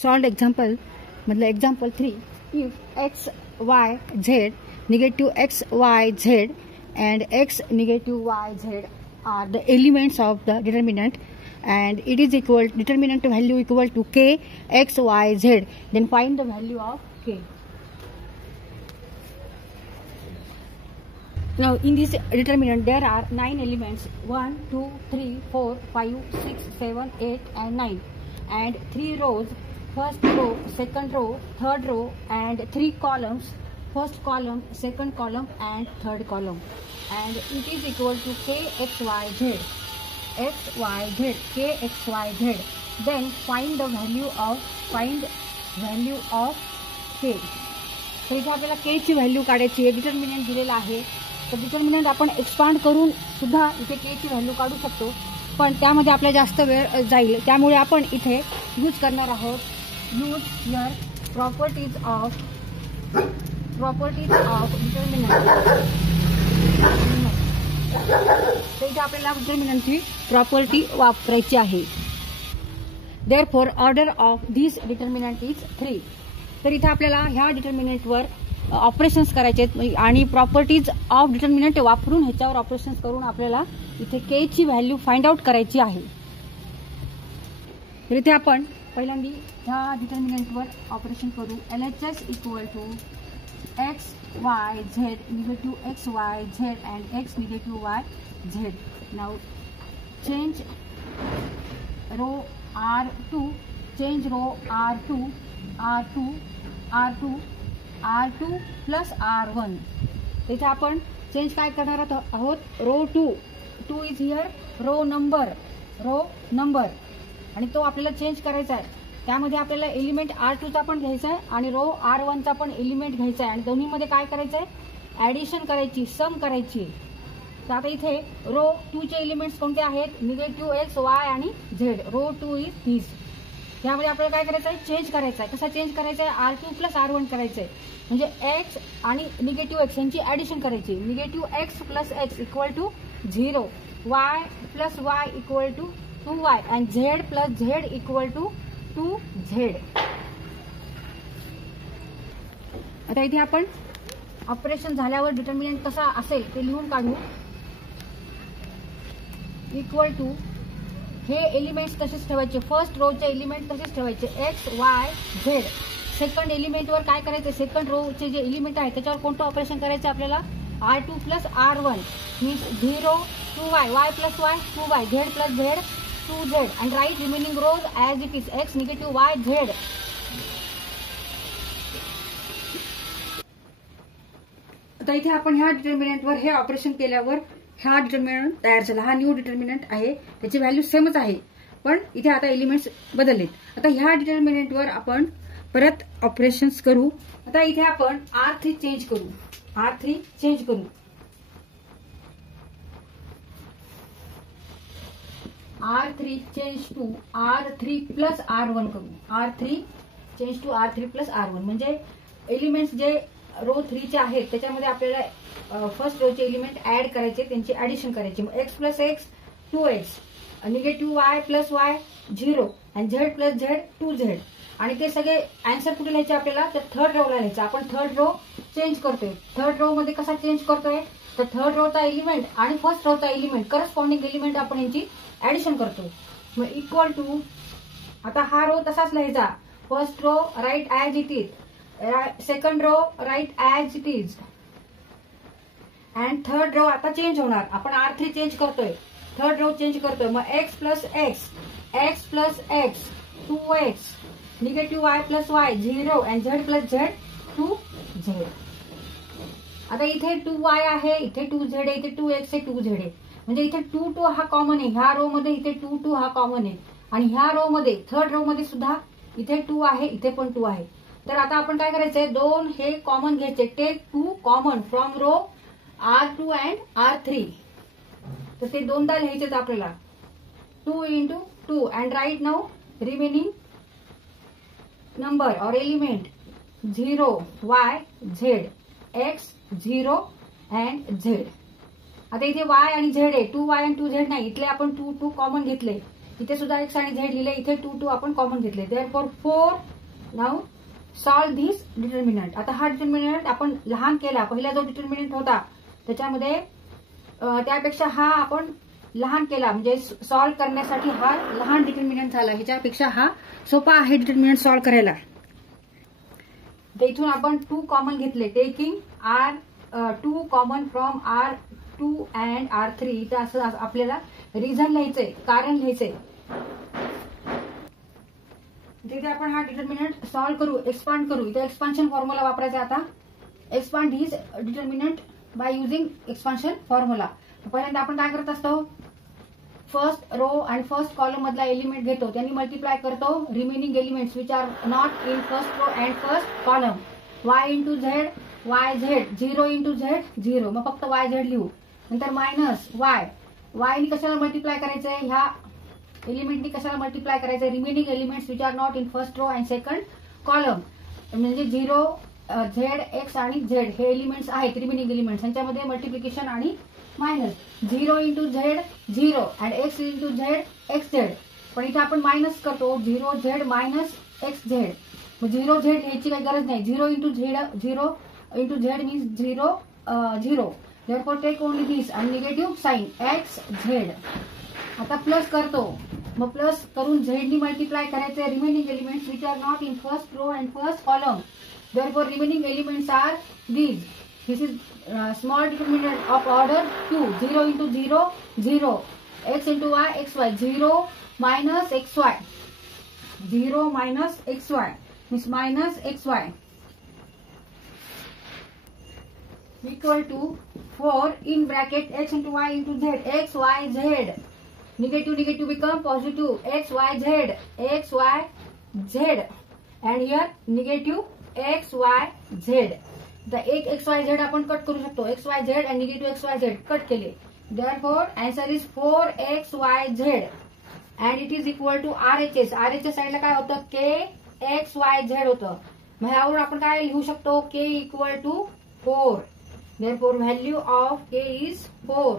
Solved example मतलब example 3. If x, y, z, negative x, y, z and x, negative y, z are the elements of the determinant and it is equal, determinant value equal to k, x, y, z, then find the value of k. Now in this determinant there are 9 elements, 1, 2, 3, 4, 5, 6, 7, 8 and 9 and 3 rows, first row, second row, third row and 3 columns, first column, second column and third column, and it is equal to k, x, y, z, x, y, z, k, x, y, z. Then find the value of k. तर इथे आपल्याला k ची value काढायची आहे. Determinant दिलेला आहे तर determinant आपण एक्सपांड करून सुद्धा इथे k ची व्हॅल्यू काढू शकतो, पण त्यामध्ये आपला जास्त वेळ जाईल. त्यामुळे आपण इथे यूज करणार आहोत use here properties of determinant. तर इथे आपल्याला डिटर्मिनंटची प्रॉपर्टी वापरायची आहे. Therefore order of this determinant is 3. तर इथे आपल्याला ह्या डिटर्मिनंटवर ऑपरेशन्स करायचे आहेत आणि प्रॉपर्टीज ऑफ डिटर्मिनंट वापरून ह्याच्यावर ऑपरेशन्स करून आपल्याला इथे के ची व्हॅल्यू फाइंड आउट करायची आहे. तर इथे आपण पहिल्यांदा ह्या डिटर्मिनंटवर ऑपरेशन करू. LHS equal to x Y z negative x Y z and x negative y z. Now change row R2, change row R2 plus R1. इथे आपण चेंज काय करणार आहोत, row 2 is here row number आणि तो आपल्याला change करायचा आहे. त्यामध्ये आपल्याला एलिमेंट R2 चा पण घ्यायचा आहे आणि रो R1 चा पण एलिमेंट घ्यायचा आहे आणि दोन्हीमध्ये काय करायचं आहे, ऍडिशन करायची, सम करायची. तर आता इथे रो 2 चे एलिमेंट्स कोणते आहेत, निगेटिव्ह एक्स वाय आणि झेड. रो 2 इज दिस. त्यामध्ये आपल्याला काय करायचं आहे, चेंज करायचं आहे. कसा चेंज करायचा आहे, R2 प्लस R1 करायचं आहे. म्हणजे एक्स आणि निगेटिव्ह एक्स यांची ऍडिशन करायची. Negative x plus x equal to 0, y plus y equal to 2y and z plus z equal to 2z. आता इथे आपण ऑपरेशन झाल्यावर डिटर्मिनंट कसा असेल ते लिहून काढू. इक्वल टू हे एलिमेंट्स तसेच ठेवायचे, फर्स्ट रो चे एलिमेंट तसेच ठेवायचे एक्स वाय झेड. सेकंड एलिमेंटवर काय करायचं, सेकंड रो चे जे एलिमेंट आहे त्याच्यावर कोणतं ऑपरेशन करायचं आपल्याला, R2 plus R1 means 0 2y, y plus y 2y, z plus z 2z and write remaining rows as it is x negative y z. आता इथे आपण ह्या डिटर्मिनंटवर हे ऑपरेशन केल्यावर हा डिटर्मिनंट तयार झाला. हा न्यू डिटर्मिनंट आहे, त्याची व्हॅल्यू सेमच आहे पण इथे आता एलिमेंट्स बदललेत. आता ह्या डिटर्मिनंटवर आपण परत ऑपरेशन्स करू. आता इथे आपण R3 चेंज करू. R3 चेंज करू. R3 change to R3 plus R1 करू. R3 change to R3 plus R1 म्हणजे एलिमेंट्स जे रो 3 चे आहेत त्याच्यामध्ये आपल्याला फर्स्ट रो चे एलिमेंट ऍड करायचे, त्यांची ऍडिशन करायची. मग x plus x 2x, negative Y plus Y 0 and z plus Z 2z. आणि ते सगळे आन्सर कुठे लिहायचे आपल्याला, तर थर्ड रो ला लिहायचं. आपण थर्ड रो चेंज करतोय. थर्ड रो मध्ये कसा चेंज करतोय, तर थर्ड रोचा एलिमेंट आणि first Rochak element corresponding element आपण यांची ऍडिशन करतोय. मग इक्वल टू आता हा रो तसाच लिहायचा. First row write as it is, second row write as it is and third row आता चेंज होणार. आपण R3 चेंज करतोय, थर्ड रो चेंज करतोय. मग x plus x 2x, negative Y plus Y 0 and z plus Z 2z. आता इथे 2y आहे, इथे 2z आहे, इथे 2x आहे, 2z आहे. म्हणजे इथे 2 हा कॉमन आहे. ह्या रो मध्ये इथे 2 हा कॉमन आहे आणि ह्या रो मध्ये थर्ड रो मध्ये सुद्धा इथे 2 आहे, इथे पण 2 आहे. तर आता आपण काय करायचंय, दोन हे कॉमन घ्यायचे. Take 2 common from row R2 and R3. तर ते दोनदा लिहायचेच आपल्याला. 2 into 2 and right now remaining number or element 0 y z x 0 and z. आता इथे y आणि z आहे, 2y आणि 2z नाही. इथले आपण 2 कॉमन घेतले. इथे सुद्धा एक्स आणि झेड लिहिले, इथे 2 आपण कॉमन घेतले. Therefore 4 now solve this determinant. आता हा डिटर्मिनंट आपण लहान केला. पहिला जो डिटर्मिनंट होता त्याच्यामध्ये त्यापेक्षा हा आपण लहान केला, म्हणजे सॉल्व करण्यासाठी हा लहान डिटर्मिनंट झाला. ह्याच्यापेक्षा हा सोपा आहे डिटर्मिनंट सॉल्व करायला. इथून आपण 2 कॉमन घेतले. Taking R2 common from R2 and R3. इथं असं आपल्याला रिझन लिहायचंय, कारण लिहायचंय. तिथे आपण हा डिटर्मिनंट सॉल्व करू, एक्सपांड करू. इथे एक्सपान्शन फॉर्म्युला वापरायचा. आता expand his determinant by using expansion formula. पहिल्यांदा आपण काय करत असतो, फर्स्ट रो आणि फर्स्ट कॉलम मधला एलिमेंट घेतो, त्यांनी मल्टिप्लाय करतो remaining elements which are not in first row and first column. Y into z, y z, 0 into Z 0, मग फक्त वाय झेड लिहू. नंतर मायनस वाय, वायनी कशाला मल्टिप्लाय करायचंय, ह्या एलिमेंटनी कशाला मल्टिप्लाय करायचंय, remaining elements which are not in first row and second column. म्हणजे 0 झेड एक्स आणि झेड हे एलिमेंट्स आहेत, रिमेनिंग एलिमेंट्स, यांच्यामध्ये मल्टिप्लिकेशन आणि minus. 0 into Z 0 and x into z x z, पण इथे आपण मायनस करतो, 0 झेड मायनस एक्स झेड. मग 0 झेड याची काही गरज नाही. 0 into Z, 0 into Z means 0 0. Therefore take only this आणि निगेटिव्ह साइन एक्स झेड. आता प्लस करतो, मग प्लस करून झेडनी मल्टिप्लाय करायचे remaining elements which are not in first row and first column. Therefore remaining elements are these. This is small determinant of order 2. 0 into 0 0, x into y xy, 0 minus xy, 0 minus xy means minus xy equal to 4 in bracket x into y into z, x y z. Negative become positive, x y z, x y z, and here negative x y z. तर एक X Y Z आपण cut करू शकतो, X Y Z आणि negative x Y Z cut केले. Therefore answer is 4xyz and it is equal to RHS. RHS साईडला काय होतं, KXYZ होतं. मग ह्यावर आपण काय लिहू शकतो, K equal to 4. Therefore value of K is 4.